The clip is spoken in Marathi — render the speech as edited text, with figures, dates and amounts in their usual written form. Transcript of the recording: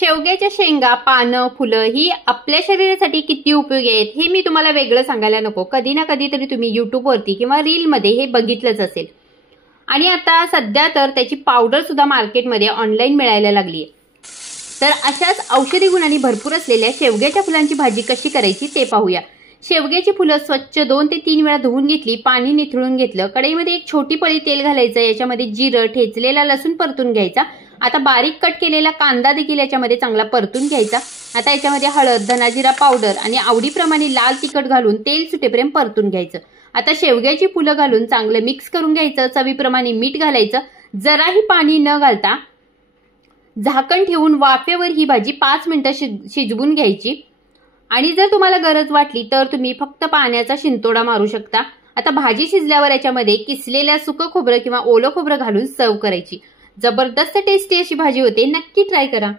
शेवग्याच्या शेंगा, पानं, फुलं ही आपल्या शरीरासाठी किती उपयोगी आहेत हे मी तुम्हाला वेगळं सांगायला नको. कधी ना कधी तरी तुम्ही युट्यूबवरती किंवा रीलमध्ये हे बघितलंच असेल. आणि आता सध्या तर त्याची पावडर सुद्धा मार्केटमध्ये ऑनलाईन मिळायला लागली आहे. तर अशाच औषधी गुणांनी भरपूर असलेल्या शेवग्याच्या फुलांची भाजी कशी करायची ते पाहूया. शेवग्याची फुलं स्वच्छ 2 ते 3 वेळा धुवून घेतली, पाणी निथळून घेतलं. कढईमध्ये एक छोटी पळी तेल घालायचं, याच्यामध्ये जिरं, ठेचलेला लसूण परतून घ्यायचा. आता बारीक कट केलेला कांदा देखील याच्यामध्ये चांगला परतून घ्यायचा. आता याच्यामध्ये हळद, धना जिरा पावडर आणि आवडीप्रमाणे लाल तिखट घालून तेल सुटेपर्यंत परतून घ्यायचं. आता शेवग्याची फुलं घालून चांगलं मिक्स करून घ्यायचं. चवीप्रमाणे मीठ घालायचं. जराही पाणी न घालता झाकण ठेवून वाफेवर ही भाजी 5 मिनिटं शिजवून घ्यायची. आणि जर तुम्हाला गरज वाटली तर तुम्ही फक्त पाण्याचा शिंतोडा मारू शकता. आता भाजी शिजल्यावर याच्यामध्ये किसलेल्या सुकं खोबरं किंवा ओलं खोबरं घालून सर्व करायची. जबरदस्त टेस्टी अशी भाजी होते. नक्की ट्राय करा.